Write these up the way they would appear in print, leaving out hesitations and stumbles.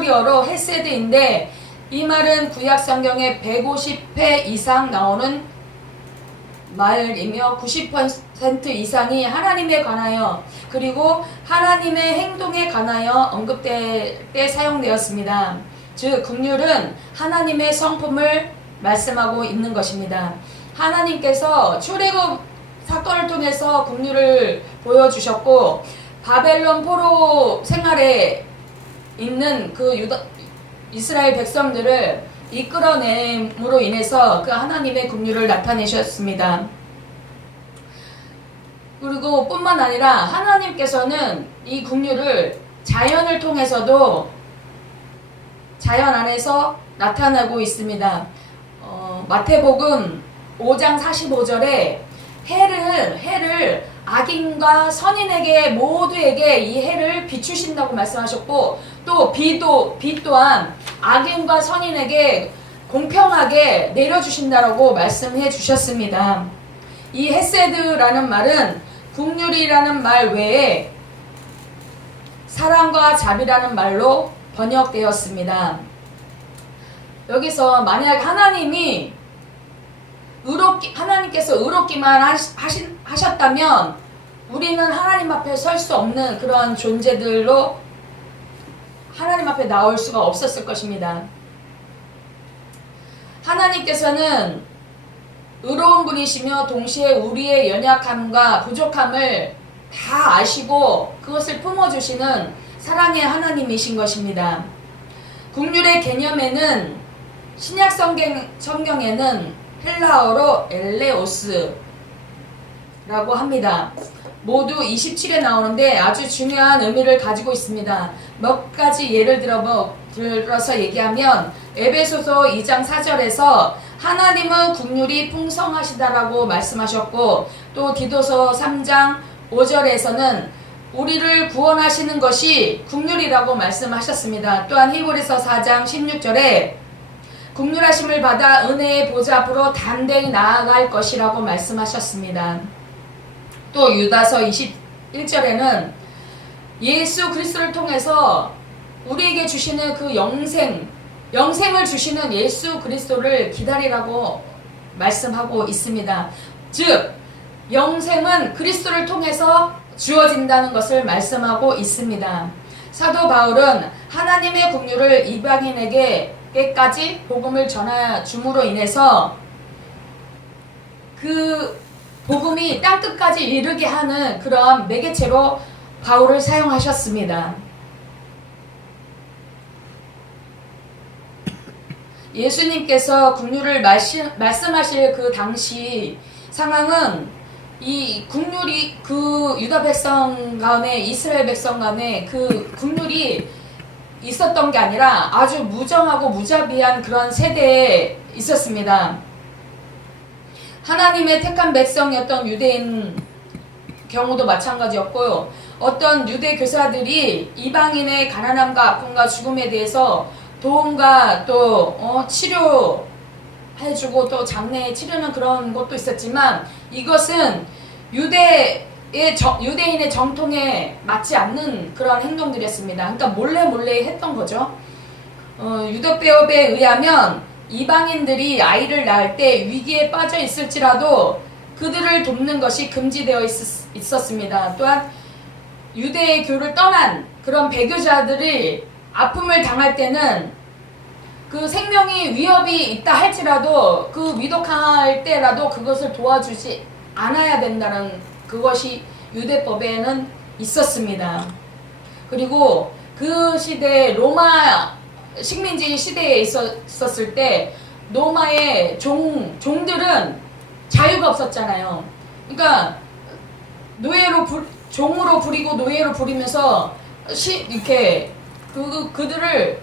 히브리어로 헤세드인데 이 말은 구약 성경에 150회 이상 나오는 말이며 90% 이상이 하나님에 관하여 그리고 하나님의 행동에 관하여 언급될 때 사용되었습니다. 즉 긍휼은 하나님의 성품을 말씀하고 있는 것입니다. 하나님께서 출애굽 사건을 통해서 긍휼을 보여주셨고 바벨론 포로 생활에 있는 그 이스라엘 백성들을 이끌어냄으로 인해서 그 하나님의 긍휼을 나타내셨습니다. 그리고 뿐만 아니라 하나님께서는 이 긍휼을 자연을 통해서도 자연 안에서 나타나고 있습니다. 마태복음 5장 45절에 해를 악인과 선인에게 모두에게 이 해를 비추신다고 말씀하셨고 또 비 또한 악인과 선인에게 공평하게 내려주신다라고 말씀해 주셨습니다. 이 헤세드라는 말은 긍휼이라는 말 외에 사랑과 자비라는 말로 번역되었습니다. 여기서 만약 하나님께서 의롭기만 하셨다면 우리는 하나님 앞에 설 수 없는 그런 존재들로 하나님 앞에 나올 수가 없었을 것입니다. 하나님께서는 의로운 분이시며 동시에 우리의 연약함과 부족함을 다 아시고 그것을 품어주시는 사랑의 하나님이신 것입니다. 긍휼의 개념에는 신약 성경에는 헬라어로 엘레오스라고 합니다. 모두 27에 나오는데 아주 중요한 의미를 가지고 있습니다. 몇 가지 예를 들어서 얘기하면 에베소서 2장 4절에서 하나님은 긍휼이 풍성하시다라고 말씀하셨고 또 디도서 3장 5절에서는 우리를 구원하시는 것이 긍휼이라고 말씀하셨습니다. 또한 히브리서 4장 16절에 긍휼하심을 받아 은혜의 보좌 앞으로 담대히 나아갈 것이라고 말씀하셨습니다. 또 유다서 21절에는 예수 그리스도를 통해서 우리에게 주시는 그 영생을 주시는 예수 그리스도를 기다리라고 말씀하고 있습니다. 즉 영생은 그리스도를 통해서 주어진다는 것을 말씀하고 있습니다. 사도 바울은 하나님의 긍휼을 이방인에게까지 복음을 전하 줌으로 인해서 그 복음이 땅끝까지 이르게 하는 그런 매개체로 바울을 사용하셨습니다. 예수님께서 긍휼을 말씀하실 그 당시 상황은 이 긍휼이 그 유다 백성 간에 이스라엘 백성 간에 그 긍휼이 있었던 게 아니라 아주 무정하고 무자비한 그런 세대에 있었습니다. 하나님의 택한 백성이었던 유대인 경우도 마찬가지였고요. 어떤 유대 교사들이 이방인의 가난함과 아픔과 죽음에 대해서 도움과 또 치료해주고 또 장례에 치르는 그런 것도 있었지만 이것은 유대인의 정통에 맞지 않는 그런 행동들이었습니다. 그러니까 몰래 했던 거죠. 유대법에 의하면 이방인들이 아이를 낳을 때 위기에 빠져 있을지라도 그들을 돕는 것이 금지되어 있었습니다. 또한 유대의 교를 떠난 그런 배교자들이 아픔을 당할 때는 그 생명이 위협이 있다 할지라도 그 위독할 때라도 그것을 도와주지 않아야 된다는 그것이 유대법에는 있었습니다. 그리고 그 시대에 로마 식민지 시대에 있었을 때 로마의 종들은 자유가 없었잖아요. 그러니까 종으로 부리고 노예로 부리면서 이렇게 그들을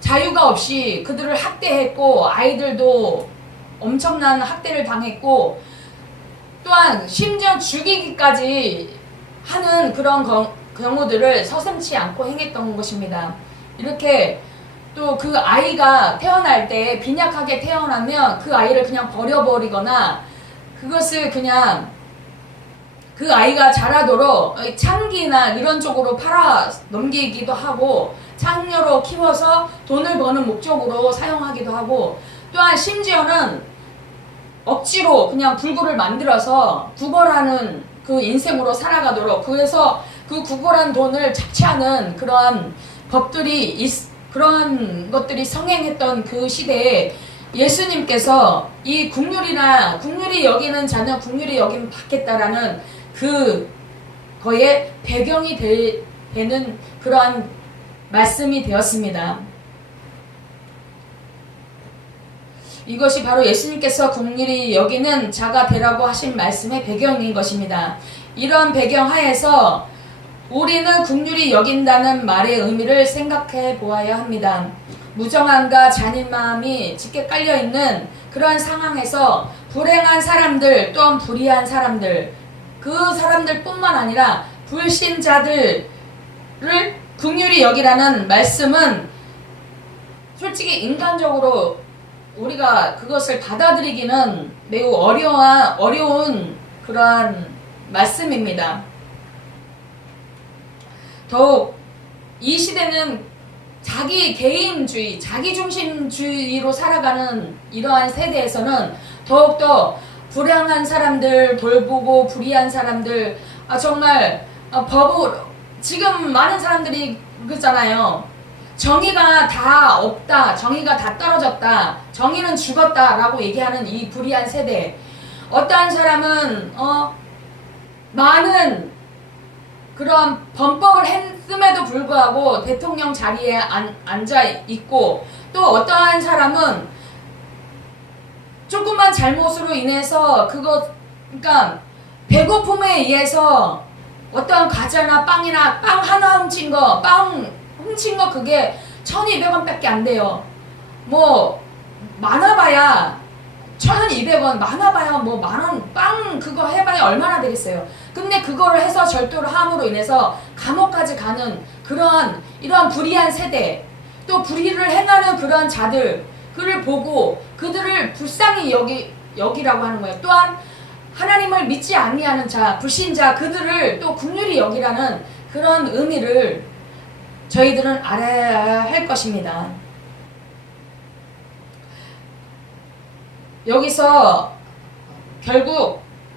자유가 없이 그들을 학대했고 아이들도 엄청난 학대를 당했고 또한 심지어 죽이기까지 하는 그런 경우들을 서슴지 않고 행했던 것입니다. 이렇게 또 그 아이가 태어날 때 빈약하게 태어나면 그 아이를 그냥 버려버리거나 그것을 그냥 그 아이가 자라도록 창기나 이런 쪽으로 팔아 넘기기도 하고 창녀로 키워서 돈을 버는 목적으로 사용하기도 하고, 또한 심지어는 억지로 그냥 불구를 만들어서 구걸하는 그 인생으로 살아가도록, 그래서 그 구걸한 돈을 착취하는 그러한 법들이 그런 것들이 성행했던 그 시대에 예수님께서 이 국률이 여기는 자녀 국률이 여기면 받겠다라는 그 거의 배경이 되는 그러한 말씀이 되었습니다. 이것이 바로 예수님께서 국률이 여기는 자가 되라고 하신 말씀의 배경인 것입니다. 이런 배경 하에서 우리는 국률이 여긴다는 말의 의미를 생각해 보아야 합니다. 무정함과 잔인마음이 짙게 깔려있는 그러한 상황에서 불행한 사람들 또한 불의한 사람들, 그 사람들 뿐만 아니라 불신자들을 국률이 여기라는 말씀은 솔직히 인간적으로 우리가 그것을 받아들이기는 매우 어려운 그러한 말씀입니다. 더욱 이 시대는 자기 개인주의, 자기중심주의로 살아가는 이러한 세대에서는 더욱더 불행한 사람들 돌보고 불의한 사람들, 정말 지금 많은 사람들이 그러잖아요. 정의가 다 없다, 정의가 다 떨어졌다, 정의는 죽었다 라고 얘기하는 이 불의한 세대. 어떠한 사람은 많은 그런 범법을 했음에도 불구하고 대통령 자리에 앉아 있고, 또 어떠한 사람은 조금만 잘못으로 인해서 그러니까 배고픔에 의해서 어떠한 과자나 빵 하나 훔친 거 그게 1,200원 밖에 안 돼요. 뭐 많아봐야 1,200원, 많아봐야 뭐 만원, 빵 그거 해봐야 얼마나 되겠어요. 근데 그거를 해서 절도를 함으로 인해서 감옥까지 가는 이러한 불의한 세대, 또 불의를 행하는 그러한 자들, 그를 보고 그들을 불쌍히 여기라고 하는 거예요. 또한 하나님을 믿지 아니하는 자, 불신자, 그들을 또 긍휼히 여기라는 그런 의미를 저희들은 알아야 할 것입니다. 여기서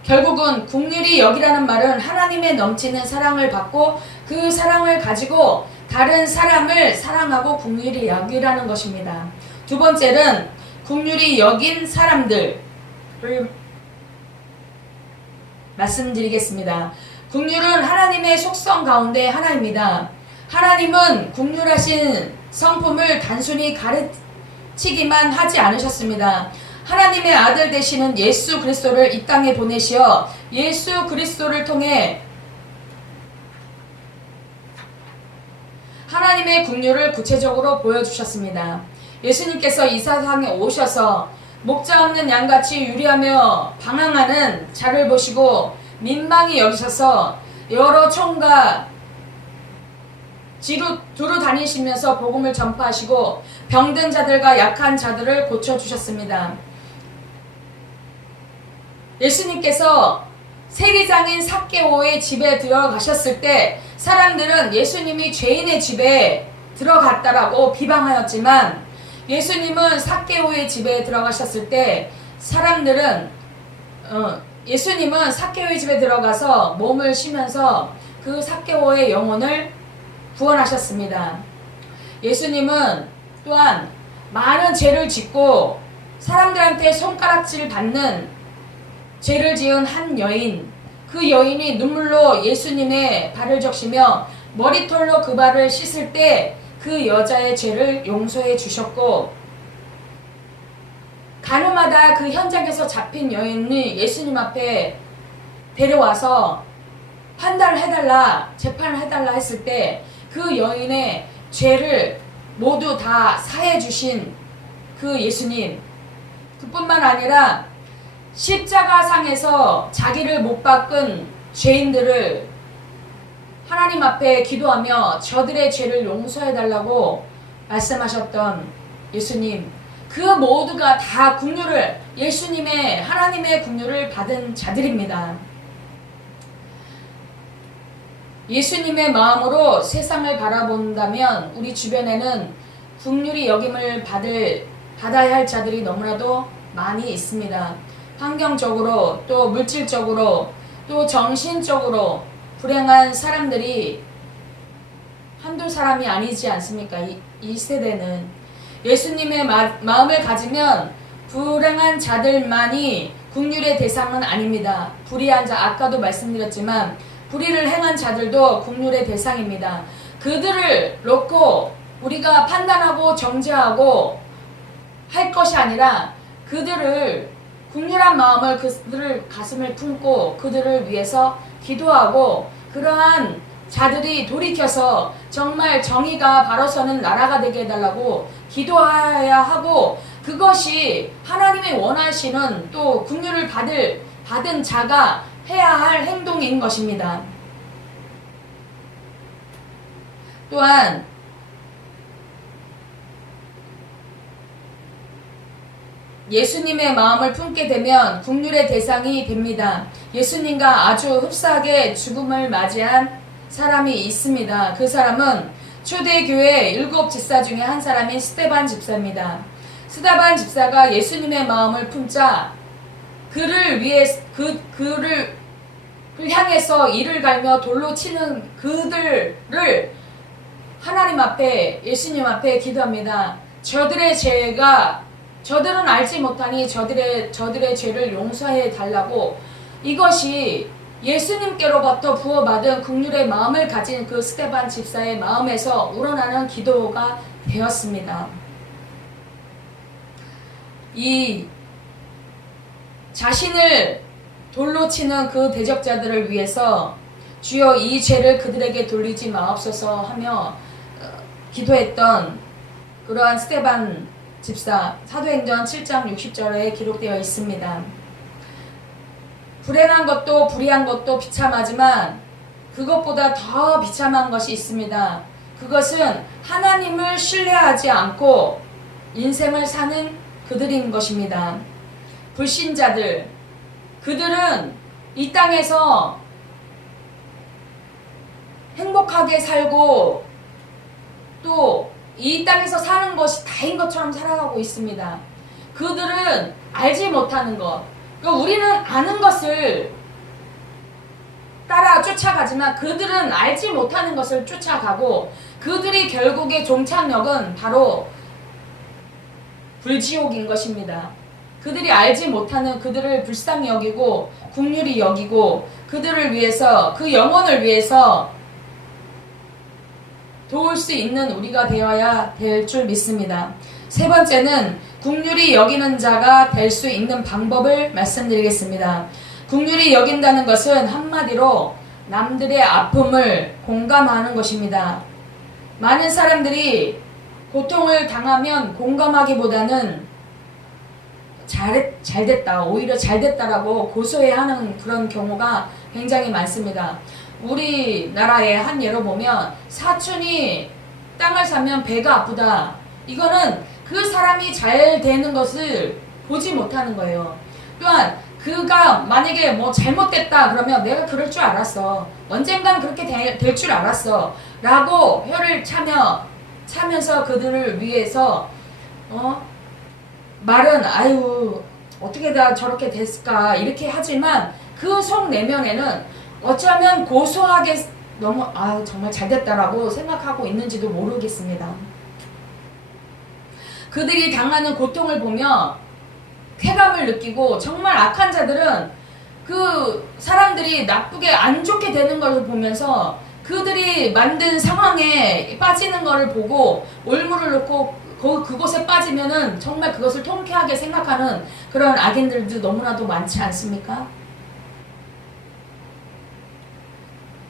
결국은 긍휼히 여기라는 말은 하나님의 넘치는 사랑을 받고 그 사랑을 가지고 다른 사람을 사랑하고 긍휼히 여기라는 것입니다. 두 번째는 긍휼히 여긴 사람들을 말씀드리겠습니다. 긍휼은 하나님의 속성 가운데 하나입니다. 하나님은 긍휼하신 성품을 단순히 가르치기만 하지 않으셨습니다. 하나님의 아들 되시는 예수 그리스도를 이 땅에 보내시어 예수 그리스도를 통해 하나님의 긍휼을 구체적으로 보여주셨습니다. 예수님께서 이 세상에 오셔서 목자 없는 양같이 유리하며 방황하는 자를 보시고 민망히 여기셔서 여러 촌과 두루 다니시면서 복음을 전파하시고 병든 자들과 약한 자들을 고쳐주셨습니다. 예수님께서 세리장인 삭개오의 집에 들어가셨을 때 사람들은 예수님이 죄인의 집에 들어갔다라고 비방하였지만, 예수님은 삭개오의 집에 들어가셨을 때 예수님은 삭개오의 집에 들어가서 몸을 쉬면서 그 삭개오의 영혼을 구원하셨습니다. 예수님은 또한 많은 죄를 짓고 사람들한테 손가락질 받는 죄를 지은 한 여인, 그 여인이 눈물로 예수님의 발을 적시며 머리털로 그 발을 씻을 때 그 여자의 죄를 용서해 주셨고, 가늠하다 그 현장에서 잡힌 여인이 예수님 앞에 데려와서 판단을 해달라, 재판을 해달라 했을 때 그 여인의 죄를 모두 다 사해 주신 그 예수님, 그뿐만 아니라 십자가상에서 자기를 못 박은 죄인들을 하나님 앞에 기도하며 저들의 죄를 용서해달라고 말씀하셨던 예수님, 그 모두가 다 긍휼을, 예수님의 하나님의 긍휼을 받은 자들입니다. 예수님의 마음으로 세상을 바라본다면 우리 주변에는 긍휼히 여김을 받아야 할 자들이 너무나도 많이 있습니다. 환경적으로 또 물질적으로 또 정신적으로 불행한 사람들이 한두 사람이 아니지 않습니까? 이 세대는 예수님의 마음을 가지면 불행한 자들만이 긍휼의 대상은 아닙니다. 불의한 자, 아까도 말씀드렸지만 불의를 행한 자들도 긍휼의 대상입니다. 그들을 놓고 우리가 판단하고 정죄하고 할 것이 아니라 그들을 긍휼한 마음을 그들을 가슴을 품고 그들을 위해서 기도하고 그러한 자들이 돌이켜서 정말 정의가 바로 서는 나라가 되게 해달라고 기도해야 하고 그것이 하나님이 원하시는 또 긍휼을 받은 자가 해야 할 행동인 것입니다. 또한 예수님의 마음을 품게 되면 긍휼의 대상이 됩니다. 예수님과 아주 흡사하게 죽음을 맞이한 사람이 있습니다. 그 사람은 초대교회 7 집사 중에 한 사람인 스데반 집사입니다. 스데반 집사가 예수님의 마음을 품자 그를 향해서 이를 갈며 돌로 치는 그들을 하나님 앞에 예수님 앞에 기도합니다. 저들은 알지 못하니 저들의 죄를 용서해 달라고. 이것이 예수님께로부터 부어받은 긍휼의 마음을 가진 그 스데반 집사의 마음에서 우러나는 기도가 되었습니다. 이 자신을 돌로 치는 그 대적자들을 위해서 주여 이 죄를 그들에게 돌리지 마옵소서 하며 기도했던 그러한 스데반 집사, 사도행전 7장 60절에 기록되어 있습니다. 불행한 것도 불의한 것도 비참하지만 그것보다 더 비참한 것이 있습니다. 그것은 하나님을 신뢰하지 않고 인생을 사는 그들인 것입니다. 불신자들, 그들은 이 땅에서 행복하게 살고 또 이 땅에서 사는 것이 다인 것처럼 살아가고 있습니다. 그들은 알지 못하는 것, 그러니까 우리는 아는 것을 따라 쫓아가지만 그들은 알지 못하는 것을 쫓아가고 그들이 결국의 종착역은 바로 불지옥인 것입니다. 그들이 알지 못하는 그들을 불쌍히 여기고 긍휼히 여기고 그들을 위해서 그 영혼을 위해서 도울 수 있는 우리가 되어야 될 줄 믿습니다. 세 번째는 긍휼히 여기는 자가 될 수 있는 방법을 말씀드리겠습니다. 긍휼히 여긴다는 것은 한마디로 남들의 아픔을 공감하는 것입니다. 많은 사람들이 고통을 당하면 공감하기보다는 잘됐다, 오히려 잘됐다라고 고소해하는 그런 경우가 굉장히 많습니다. 우리나라의 한 예로 보면 사촌이 땅을 사면 배가 아프다. 이거는 그 사람이 잘 되는 것을 보지 못하는 거예요. 또한 그가 만약에 뭐 잘못됐다 그러면 내가 그럴 줄 알았어. 언젠간 그렇게 될 줄 알았어. 라고 혀를 차면서 그들을 위해서 말은 아유 어떻게 다 저렇게 됐을까 이렇게 하지만 그 속 내면에는 어쩌면 고소하게 너무 정말 잘됐다라고 생각하고 있는지도 모르겠습니다. 그들이 당하는 고통을 보며 쾌감을 느끼고 정말 악한 자들은 그 사람들이 나쁘게 안 좋게 되는 것을 보면서 그들이 만든 상황에 빠지는 것을 보고 올무를 놓고 그곳에 빠지면은 정말 그것을 통쾌하게 생각하는 그런 악인들도 너무나도 많지 않습니까?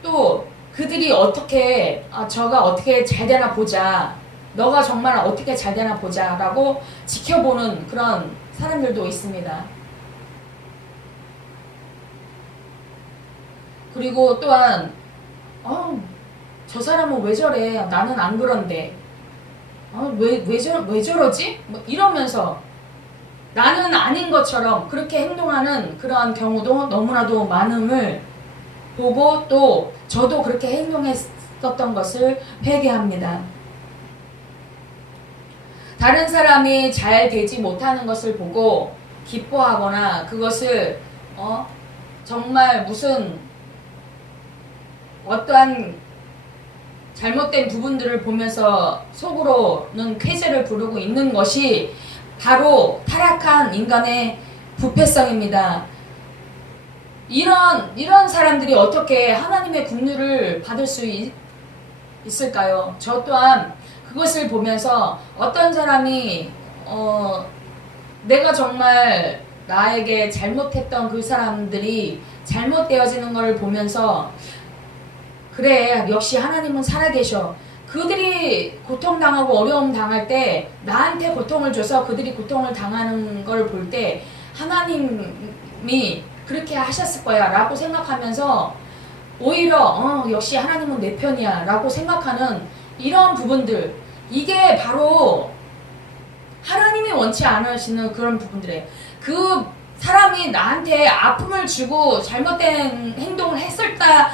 또 그들이 어떻게 저가 어떻게 잘 되나 보자, 너가 정말 어떻게 잘 되나 보자 라고 지켜보는 그런 사람들도 있습니다. 그리고 또한 저 사람은 왜 저래, 나는 안 그런데 왜 저러지? 뭐 이러면서 나는 아닌 것처럼 그렇게 행동하는 그러한 경우도 너무나도 많음을 보고 또 저도 그렇게 행동했었던 것을 회개합니다. 다른 사람이 잘 되지 못하는 것을 보고 기뻐하거나 그것을 정말 무슨 어떠한 잘못된 부분들을 보면서 속으로는 쾌재를 부르고 있는 것이 바로 타락한 인간의 부패성입니다. 이런 사람들이 어떻게 하나님의 긍휼을 받을 수 있을까요? 저 또한 그것을 보면서 어떤 사람이 내가 정말 나에게 잘못했던 그 사람들이 잘못되어지는 걸 보면서 그래, 역시 하나님은 살아계셔. 그들이 고통당하고 어려움 당할 때 나한테 고통을 줘서 그들이 고통을 당하는 걸 볼 때 하나님이 그렇게 하셨을 거야 라고 생각하면서 오히려 역시 하나님은 내 편이야 라고 생각하는 이런 부분들, 이게 바로 하나님이 원치 않으시는 그런 부분들이에요. 그 사람이 나한테 아픔을 주고 잘못된 행동을 했다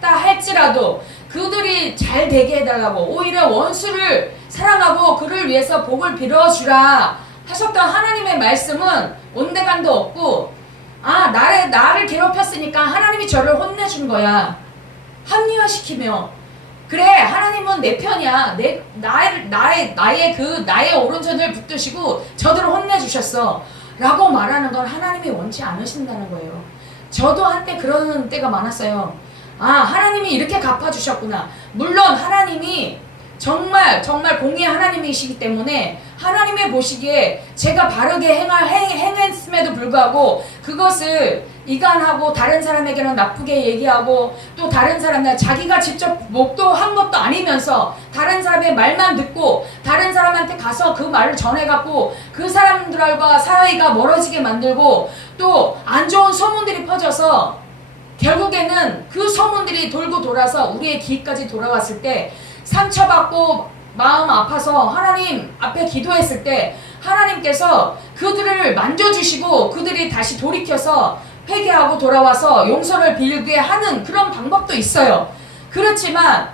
할지라도 그들이 잘 되게 해달라고 오히려 원수를 사랑하고 그를 위해서 복을 빌어주라 하셨던 하나님의 말씀은 온데간도 없고, 나를 괴롭혔으니까 하나님이 저를 혼내준 거야 합리화시키며, 그래 하나님은 내 편이야, 나의 오른손을 붙드시고 저들을 혼내주셨어 라고 말하는 건 하나님이 원치 않으신다는 거예요. 저도 한때 그러는 때가 많았어요. 하나님이 이렇게 갚아주셨구나. 물론 하나님이 정말 공의의 하나님이시기 때문에 하나님의 보시기에 제가 바르게 행했음에도 불구하고 그것을 이간하고 다른 사람에게는 나쁘게 얘기하고 또 다른 사람들 자기가 직접 목도한 것도 아니면서 다른 사람의 말만 듣고 다른 사람한테 가서 그 말을 전해갖고 그 사람들과 사이가 멀어지게 만들고 또 안 좋은 소문들이 퍼져서 결국에는 그 소문들이 돌고 돌아서 우리의 귀까지 돌아왔을 때 상처받고 마음 아파서 하나님 앞에 기도했을 때 하나님께서 그들을 만져주시고 그들이 다시 돌이켜서 회개하고 돌아와서 용서를 빌게 하는 그런 방법도 있어요. 그렇지만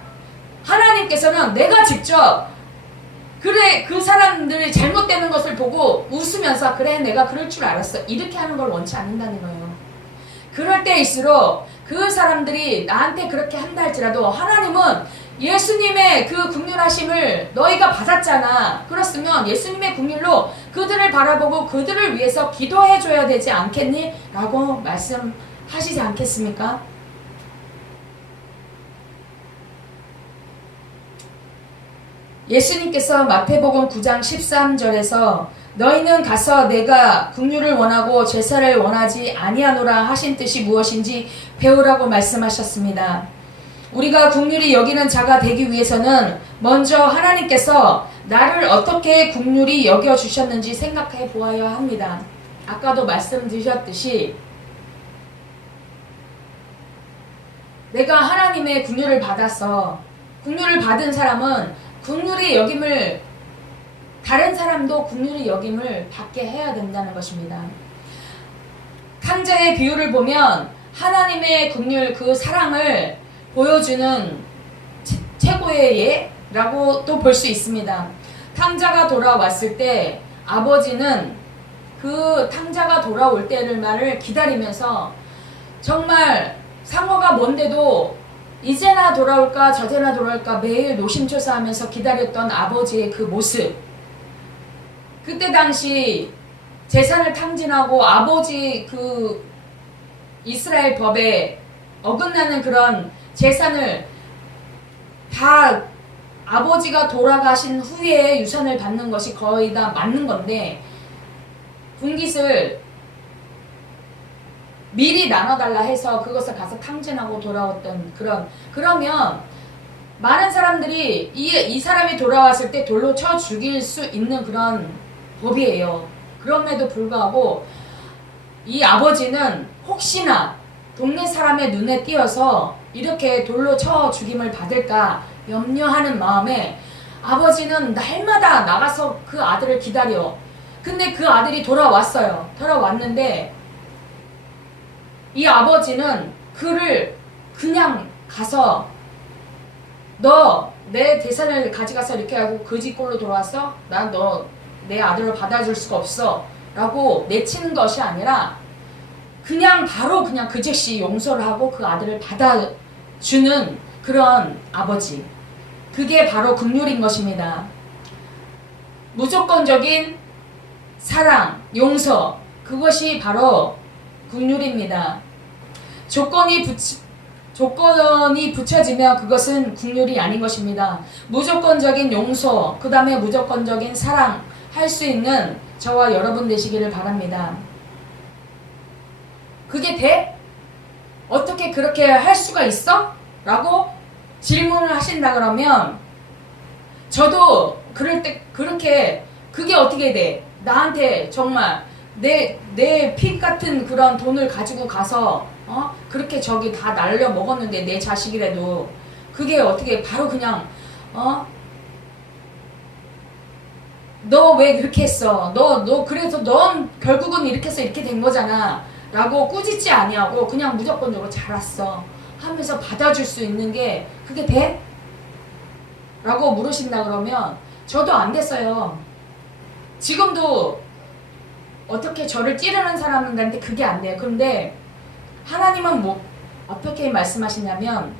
하나님께서는 내가 직접 그래 그 사람들이 잘못되는 것을 보고 웃으면서 그래 내가 그럴 줄 알았어 이렇게 하는 걸 원치 않는다는 거예요. 그럴 때일수록 그 사람들이 나한테 그렇게 한다 할지라도 하나님은 예수님의 그 긍휼하심을 너희가 받았잖아. 그렇으면 예수님의 긍휼로 그들을 바라보고 그들을 위해서 기도해줘야 되지 않겠니? 라고 말씀하시지 않겠습니까? 예수님께서 마태복음 9장 13절에서 너희는 가서 내가 긍휼을 원하고 제사를 원하지 아니하노라 하신 뜻이 무엇인지 배우라고 말씀하셨습니다. 우리가 긍휼히 여기는 자가 되기 위해서는 먼저 하나님께서 나를 어떻게 긍휼히 여겨주셨는지 생각해 보아야 합니다. 아까도 말씀드렸듯이 내가 하나님의 긍휼을 받아서 긍휼을 받은 사람은 긍휼히 여김을 다른 사람도 긍휼히 여김을 받게 해야 된다는 것입니다. 탕자의 비유를 보면 하나님의 긍휼 그 사랑을 보여주는 최고의 예라고 또 볼 수 있습니다. 탕자가 돌아왔을 때 아버지는 그 탕자가 돌아올 때를 말을 기다리면서 정말 상어가 먼데도 이제나 돌아올까 저제나 돌아올까 매일 노심초사하면서 기다렸던 아버지의 그 모습, 그때 당시 재산을 탕진하고 아버지 그 이스라엘 법에 어긋나는 그런 재산을 다 아버지가 돌아가신 후에 유산을 받는 것이 거의 다 맞는 건데 분깃을 미리 나눠달라 해서 그것을 가서 탕진하고 돌아왔던 그러면 많은 사람들이 이 사람이 돌아왔을 때 돌로 쳐 죽일 수 있는 그런 법이에요. 그럼에도 불구하고 이 아버지는 혹시나 동네 사람의 눈에 띄어서 이렇게 돌로 쳐 죽임을 받을까 염려하는 마음에 아버지는 날마다 나가서 그 아들을 기다려. 근데 그 아들이 돌아왔어요. 돌아왔는데 이 아버지는 그를 그냥 가서 너 내 재산을 가져가서 이렇게 하고 거지꼴로 돌아왔어? 난 너 내 아들을 받아줄 수가 없어 라고 내치는 것이 아니라 그냥 바로 그냥 그 즉시 용서를 하고 그 아들을 받아주는 그런 아버지, 그게 바로 긍휼인 것입니다. 무조건적인 사랑, 용서, 그것이 바로 긍휼입니다. 조건이 붙여지면 그것은 긍휼이 아닌 것입니다. 무조건적인 용서, 그 다음에 무조건적인 사랑 할 수 있는 저와 여러분 되시기를 바랍니다. 그게 돼? 어떻게 그렇게 할 수가 있어? 라고 질문을 하신다 그러면 저도 그럴 때 그렇게 그게 어떻게 돼? 나한테 정말 내 피 같은 그런 돈을 가지고 가서 그렇게 저기 다 날려 먹었는데 내 자식이라도 그게 어떻게 바로 그냥 너 왜 그렇게 했어? 너 그래서 넌 결국은 이렇게 해서 이렇게 된 거잖아 라고 꾸짖지 아니하고 그냥 무조건적으로 잘했어 하면서 받아줄 수 있는 게 그게 돼? 라고 물으신다 그러면 저도 안 됐어요. 지금도 어떻게 저를 찌르는 사람들한테 그게 안 돼요. 그런데 하나님은 뭐 어떻게 말씀하시냐면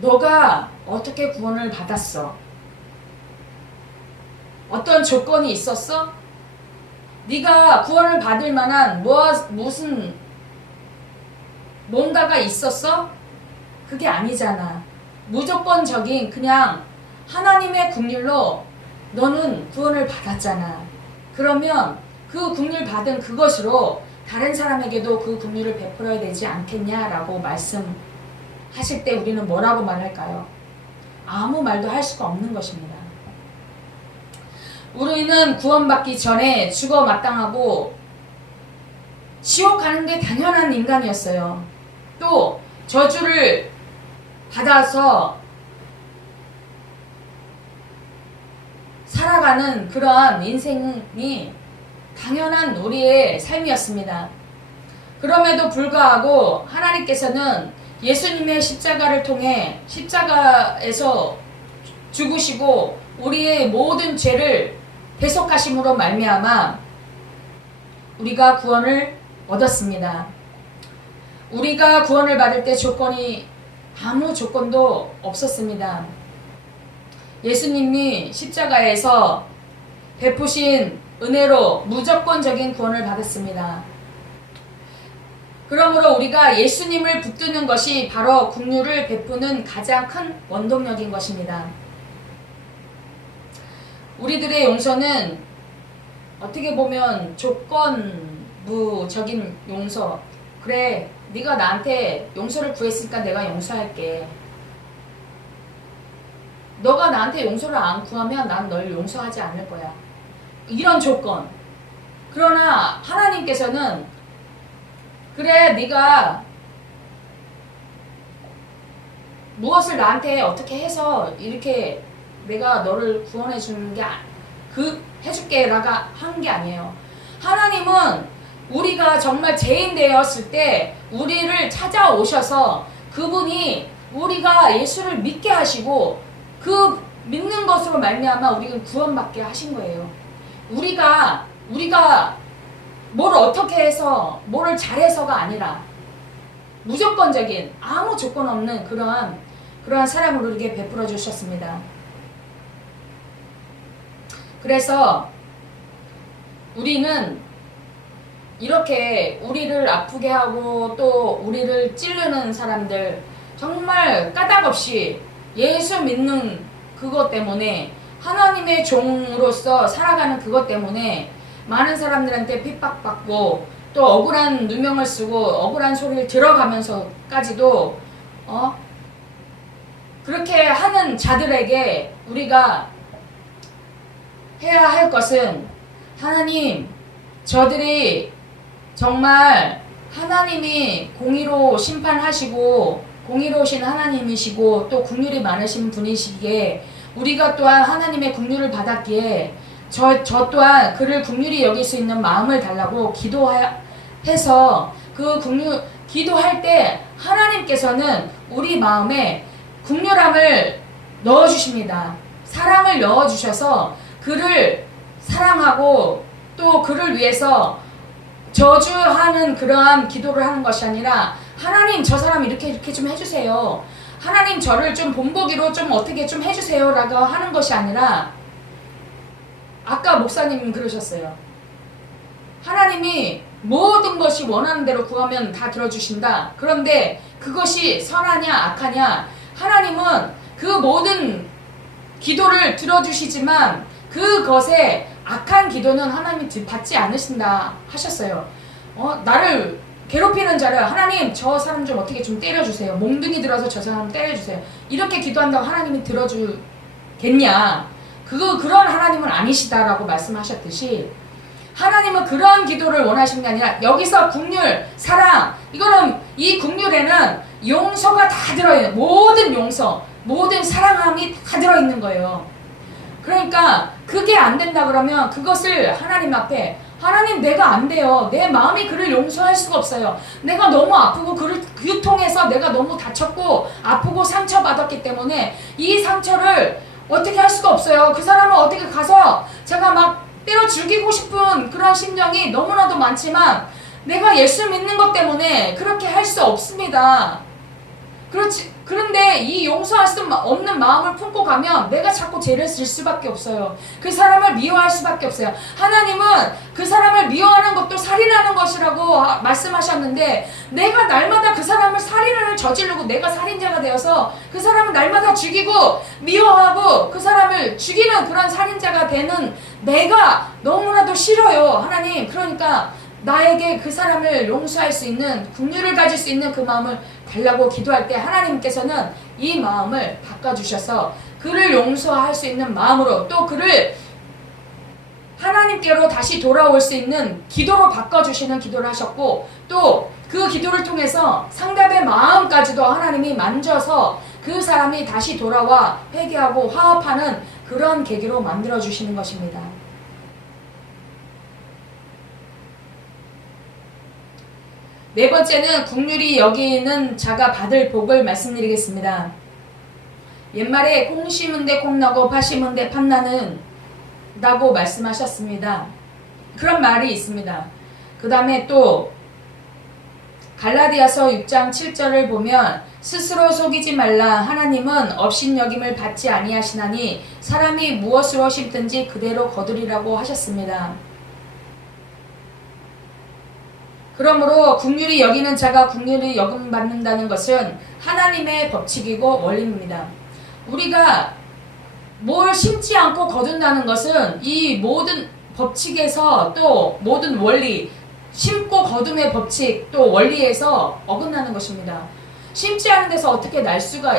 너가 어떻게 구원을 받았어? 어떤 조건이 있었어? 네가 구원을 받을 만한 무슨 뭔가가 있었어? 그게 아니잖아. 무조건적인 그냥 하나님의 긍휼로 너는 구원을 받았잖아. 그러면 그 긍휼 받은 그것으로 다른 사람에게도 그 긍휼을 베풀어야 되지 않겠냐라고 말씀하실 때 우리는 뭐라고 말할까요? 아무 말도 할 수가 없는 것입니다. 우리는 구원받기 전에 죽어 마땅하고 지옥 가는 게 당연한 인간이었어요. 또 저주를 받아서 살아가는 그러한 인생이 당연한 우리의 삶이었습니다. 그럼에도 불구하고 하나님께서는 예수님의 십자가를 통해 십자가에서 죽으시고 우리의 모든 죄를 대속하심으로 말미암아 우리가 구원을 얻었습니다. 우리가 구원을 받을 때 조건이 아무 조건도 없었습니다. 예수님이 십자가에서 베푸신 은혜로 무조건적인 구원을 받았습니다. 그러므로 우리가 예수님을 붙드는 것이 바로 긍휼을 베푸는 가장 큰 원동력인 것입니다. 우리들의 용서는 어떻게 보면 조건부적인 용서. 그래, 네가 나한테 용서를 구했으니까 내가 용서할게. 너가 나한테 용서를 안 구하면 난 널 용서하지 않을 거야. 이런 조건. 그러나 하나님께서는 그래, 네가 무엇을 나한테 어떻게 해서 이렇게 내가 너를 구원해 주는 게 해줄게 라가 한 게 아니에요. 하나님은 우리가 정말 죄인 되었을 때 우리를 찾아오셔서 그분이 우리가 예수를 믿게 하시고 그 믿는 것으로 말미암아 우리가 구원받게 하신 거예요. 우리가 뭘 어떻게 해서 뭐를 잘해서가 아니라 무조건적인 아무 조건 없는 그러한 사랑을 우리에게 베풀어 주셨습니다. 그래서 우리는 이렇게 우리를 아프게 하고 또 우리를 찌르는 사람들 정말 까닭없이 예수 믿는 그것 때문에 하나님의 종으로서 살아가는 그것 때문에 많은 사람들한테 핍박받고 또 억울한 누명을 쓰고 억울한 소리를 들어가면서까지도 그렇게 하는 자들에게 우리가 해야 할 것은 하나님, 저들이 정말 하나님이 공의로 심판하시고 공의로우신 하나님이시고 또 긍휼이 많으신 분이시기에 우리가 또한 하나님의 긍휼을 받았기에 저 또한 그를 긍휼히 여길 수 있는 마음을 달라고 기도해서 그 긍휼 기도할 때 하나님께서는 우리 마음에 긍휼함을 넣어주십니다. 사랑을 넣어주셔서 그를 사랑하고 또 그를 위해서 저주하는 그러한 기도를 하는 것이 아니라 하나님 저 사람 이렇게 좀 해주세요. 하나님 저를 좀 본보기로 좀 어떻게 좀 해주세요 라고 하는 것이 아니라 아까 목사님 그러셨어요. 하나님이 모든 것이 원하는 대로 구하면 다 들어주신다. 그런데 그것이 선하냐 악하냐 하나님은 그 모든 기도를 들어주시지만 그것에 악한 기도는 하나님이 받지 않으신다 하셨어요. 나를 괴롭히는 자를 하나님 저 사람 좀 어떻게 좀 때려주세요. 몽둥이 들어서 저 사람 때려주세요. 이렇게 기도한다고 하나님이 들어주겠냐. 그런 하나님은 아니시다라고 말씀하셨듯이 하나님은 그런 기도를 원하시는 게 아니라 여기서 긍휼, 사랑 이거는 이 긍휼에는 용서가 다 들어있는 모든 용서, 모든 사랑함이 다 들어있는 거예요. 그러니까 그게 안 된다 그러면 그것을 하나님 앞에 하나님 내가 안 돼요. 내 마음이 그를 용서할 수가 없어요. 내가 너무 아프고 그 통해서 내가 너무 다쳤고 아프고 상처받았기 때문에 이 상처를 어떻게 할 수가 없어요. 그 사람을 어떻게 가서 제가 막 때려 죽이고 싶은 그런 심정이 너무나도 많지만 내가 예수 믿는 것 때문에 그렇게 할 수 없습니다. 그런데 이 용서할 수 없는 마음을 품고 가면 내가 자꾸 죄를 질 수밖에 없어요. 그 사람을 미워할 수밖에 없어요. 하나님은 그 사람을 미워하는 것도 살인하는 것이라고 말씀하셨는데 내가 날마다 그 사람을 살인을 저지르고 내가 살인자가 되어서 그 사람을 날마다 죽이고 미워하고 그 사람을 죽이는 그런 살인자가 되는 내가 너무나도 싫어요. 하나님 그러니까 나에게 그 사람을 용서할 수 있는 긍휼을 가질 수 있는 그 마음을 달라고 기도할 때 하나님께서는 이 마음을 바꿔주셔서 그를 용서할 수 있는 마음으로 또 그를 하나님께로 다시 돌아올 수 있는 기도로 바꿔주시는 기도를 하셨고 또 그 기도를 통해서 상대의 마음까지도 하나님이 만져서 그 사람이 다시 돌아와 회개하고 화합하는 그런 계기로 만들어주시는 것입니다. 네 번째는 긍휼히 여기는 자가 받을 복을 말씀드리겠습니다. 옛말에 콩 심은 데 콩 나고 팥 심은 데 팥 나는 다고 말씀하셨습니다. 그런 말이 있습니다. 그 다음에 또 갈라디아서 6장 7절을 보면 스스로 속이지 말라. 하나님은 업신여김을 받지 아니하시나니 사람이 무엇으로 심든지 그대로 거두리라고 하셨습니다. 그러므로 긍휼히 여기는 자가 긍휼히 여김받는다는 것은 하나님의 법칙이고 원리입니다. 우리가 뭘 심지 않고 거둔다는 것은 이 모든 법칙에서 또 모든 원리, 심고 거둠의 법칙 또 원리에서 어긋나는 것입니다. 심지 않은 데서 어떻게 날 수가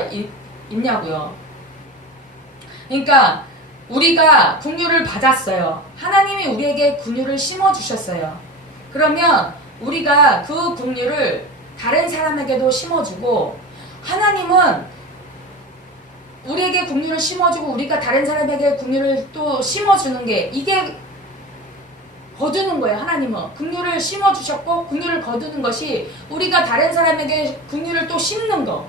있냐고요. 그러니까 우리가 긍휼을 받았어요. 하나님이 우리에게 긍휼을 심어주셨어요. 그러면 우리가 그 긍휼을 다른 사람에게도 심어주고 하나님은 우리에게 긍휼을 심어주고 우리가 다른 사람에게 긍휼을 또 심어주는 게 이게 거두는 거예요. 하나님은 긍휼을 심어주셨고 긍휼을 거두는 것이 우리가 다른 사람에게 긍휼을 또 심는 거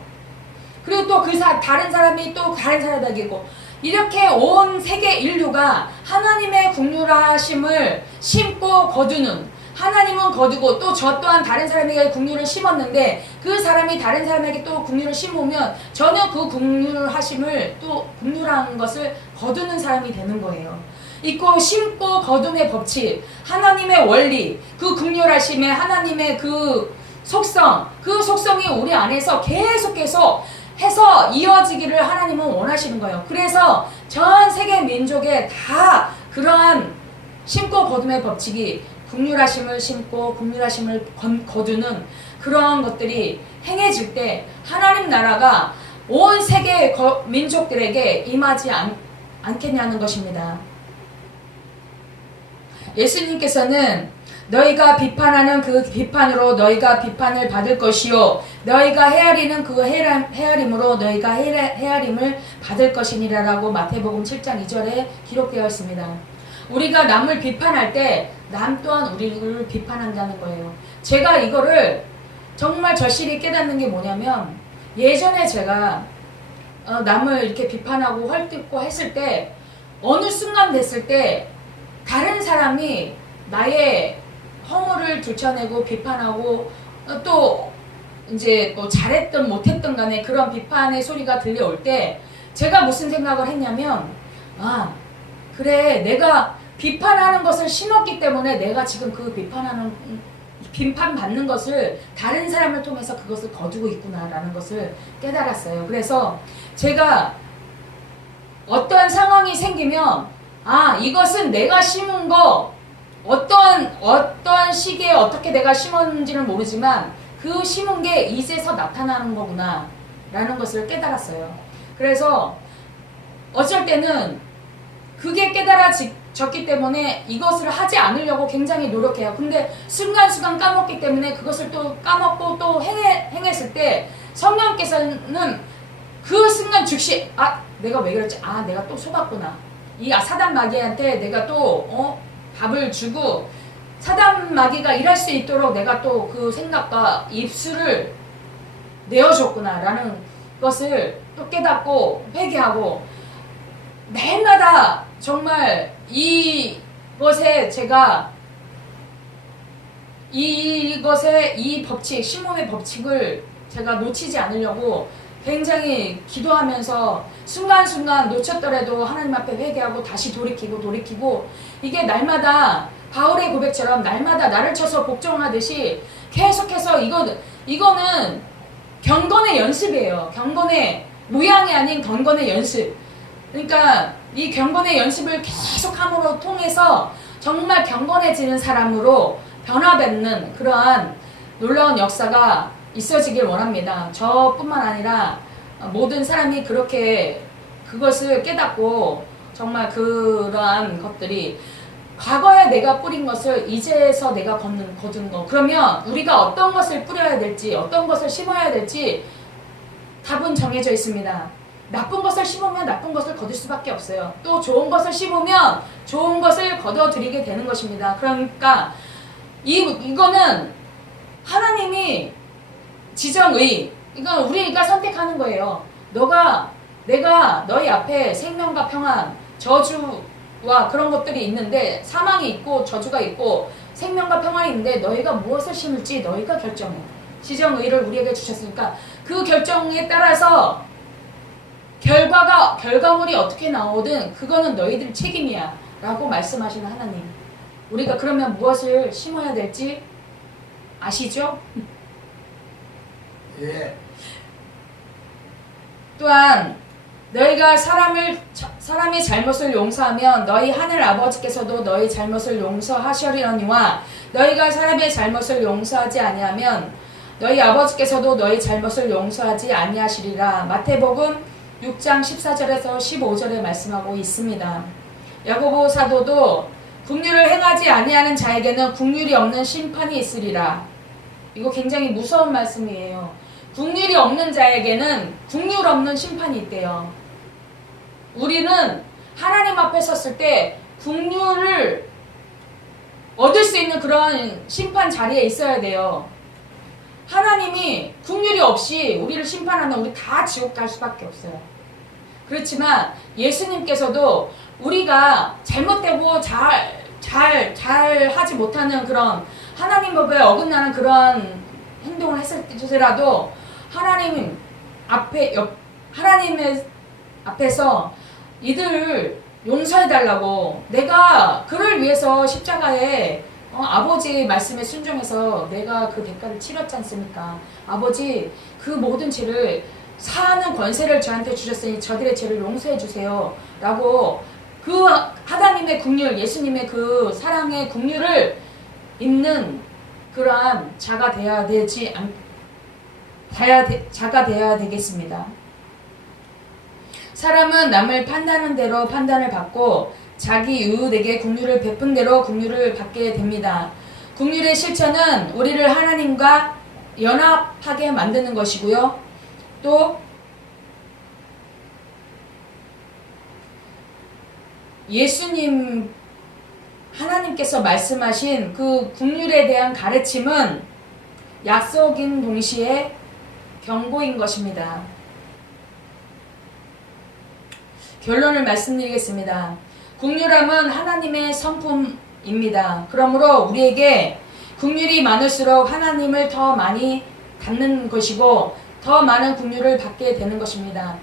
그리고 또 다른 사람이 또 다른 사람에게고 이렇게 온 세계 인류가 하나님의 긍휼하심을 심고 거두는 하나님은 거두고 또 저 또한 다른 사람에게 긍휼을 심었는데 그 사람이 다른 사람에게 또 긍휼을 심으면 전혀 그 긍휼하심을 또 긍휼한 것을 거두는 사람이 되는 거예요. 있고 심고 거둠의 법칙, 하나님의 원리, 그 긍휼하심의 하나님의 그 속성이 우리 안에서 계속 해서 이어지기를 하나님은 원하시는 거예요. 그래서 전 세계 민족에 다 그러한 심고 거둠의 법칙이 긍휼하심을 심고 긍휼하심을 거두는 그러한 것들이 행해질 때 하나님 나라가 온 세계 민족들에게 임하지 않겠냐는 것입니다. 예수님께서는 너희가 비판하는 그 비판으로 너희가 비판을 받을 것이요 너희가 헤아리는 그 헤아림으로 너희가 헤아림을 받을 것이니라 라고 마태복음 7장 2절에 기록되어 있습니다. 우리가 남을 비판할 때 남 또한 우리를 비판한다는 거예요. 제가 이거를 정말 절실히 깨닫는 게 뭐냐면, 예전에 제가 남을 이렇게 비판하고 헐뜯고 했을 때, 어느 순간 됐을 때 다른 사람이 나의 허물을 들춰내고 비판하고 또 이제 뭐 잘했든 못했든 간에 그런 비판의 소리가 들려올 때 제가 무슨 생각을 했냐면, 아 그래, 내가 비판하는 것을 심었기 때문에 내가 지금 그 비판받는 것을 다른 사람을 통해서 그것을 거두고 있구나라는 것을 깨달았어요. 그래서 제가 어떠한 상황이 생기면, 아 이것은 내가 심은 거, 어떤 시기에 어떻게 내가 심었는지는 모르지만 그 심은 게 이제서 나타나는 거구나 라는 것을 깨달았어요. 그래서 어쩔 때는 그게 깨달아졌기 때문에 이것을 하지 않으려고 굉장히 노력해요. 근데 순간순간 까먹기 때문에 그것을 또 까먹고 또 행했을 때 성령께서는 그 순간 즉시, 아 내가 왜 그랬지, 아 내가 또 속았구나, 이 사단 마귀한테 내가 또 밥을 주고 사단 마귀가 일할 수 있도록 내가 또 그 생각과 입술을 내어줬구나 라는 것을 또 깨닫고 회개하고, 매일마다 정말 이것에 제가 이 법칙, 심음의 법칙을 제가 놓치지 않으려고 굉장히 기도하면서 순간순간 놓쳤더라도 하나님 앞에 회개하고 다시 돌이키고, 이게 날마다 바울의 고백처럼 날마다 나를 쳐서 복종하듯이 계속해서 이거는 경건의 연습이에요. 경건의 모양이 아닌 경건의 연습. 그러니까 이 경건의 연습을 계속함으로 통해서 정말 경건해지는 사람으로 변화받는 그러한 놀라운 역사가 있어지길 원합니다. 저뿐만 아니라 모든 사람이 그렇게 그것을 깨닫고 정말 그러한 것들이, 과거에 내가 뿌린 것을 이제서 내가 거두는 거. 그러면 우리가 어떤 것을 뿌려야 될지, 어떤 것을 심어야 될지 답은 정해져 있습니다. 나쁜 것을 심으면 나쁜 것을 거둘 수밖에 없어요. 또 좋은 것을 심으면 좋은 것을 거둬들이게 되는 것입니다. 그러니까 이거는 하나님이 지정의, 이건 우리가 선택하는 거예요. 내가 너희 앞에 생명과 평안, 저주와 그런 것들이 있는데, 사망이 있고 저주가 있고 생명과 평안이 있는데 너희가 무엇을 심을지 너희가 결정해. 지정의를 우리에게 주셨으니까 그 결정에 따라서 결과물이 어떻게 나오든 그거는 너희들 책임이야 라고 말씀하시는 하나님. 우리가 그러면 무엇을 심어야 될지 아시죠? 예. 또한 너희가 사람의 잘못을 용서하면 너희 하늘 아버지께서도 너희 잘못을 용서하시리니와, 너희가 사람의 잘못을 용서하지 아니하면 너희 아버지께서도 너희 잘못을 용서하지 아니하시리라. 마태복음 6장 14절에서 15절에 말씀하고 있습니다. 야고보 사도도 긍휼을 행하지 아니하는 자에게는 긍휼이 없는 심판이 있으리라. 이거 굉장히 무서운 말씀이에요. 긍휼이 없는 자에게는 긍휼 없는 심판이 있대요. 우리는 하나님 앞에 섰을 때 긍휼을 얻을 수 있는 그런 심판 자리에 있어야 돼요. 하나님이 긍휼이 없이 우리를 심판하면 우리 다 지옥 갈 수밖에 없어요. 그렇지만 예수님께서도 우리가 잘못되고 잘 하지 못하는 그런 하나님 법에 어긋나는 그런 행동을 했을지라도 하나님의 앞에서 이들을 용서해달라고, 내가 그를 위해서 십자가에 아버지 말씀에 순종해서 내가 그 대가를 치렀지 않습니까? 아버지 그 모든 죄를 사하는 권세를 저한테 주셨으니 저들의 죄를 용서해 주세요 라고 그 하나님의 긍휼, 예수님의 그 사랑의 긍휼을 입는 그러한 자가 되어야 되겠습니다. 사람은 남을 판단하는 대로 판단을 받고 자기 이웃에게 긍휼을 베푼 대로 긍휼을 받게 됩니다. 긍휼의 실천은 우리를 하나님과 연합하게 만드는 것이고요. 또 하나님께서 말씀하신 그 긍휼에 대한 가르침은 약속인 동시에 경고인 것입니다. 결론을 말씀드리겠습니다. 긍휼함은 하나님의 성품입니다. 그러므로 우리에게 긍휼이 많을수록 하나님을 더 많이 닮는 것이고 더 많은 긍휼을 받게 되는 것입니다.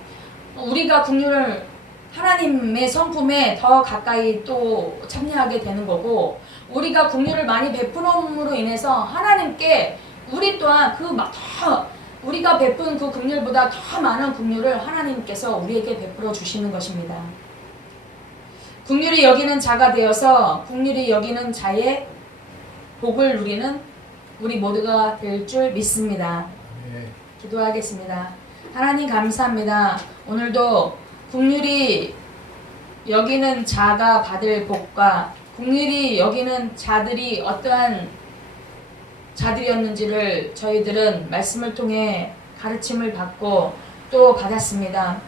우리가 긍휼을 하나님의 성품에 더 가까이 또 참여하게 되는 거고 우리가 긍휼을 많이 베풀음으로 인해서 하나님께 우리 또한 우리가 베푼 그 긍휼보다 더 많은 긍휼을 하나님께서 우리에게 베풀어 주시는 것입니다. 긍휼히 여기는 자가 되어서 긍휼히 여기는 자의 복을 누리는 우리 모두가 될 줄 믿습니다. 기도하겠습니다. 하나님 감사합니다. 오늘도 긍휼히 여기는 자가 받을 복과 긍휼히 여기는 자들이 어떠한 자들이었는지를 저희들은 말씀을 통해 가르침을 받고 또 받았습니다.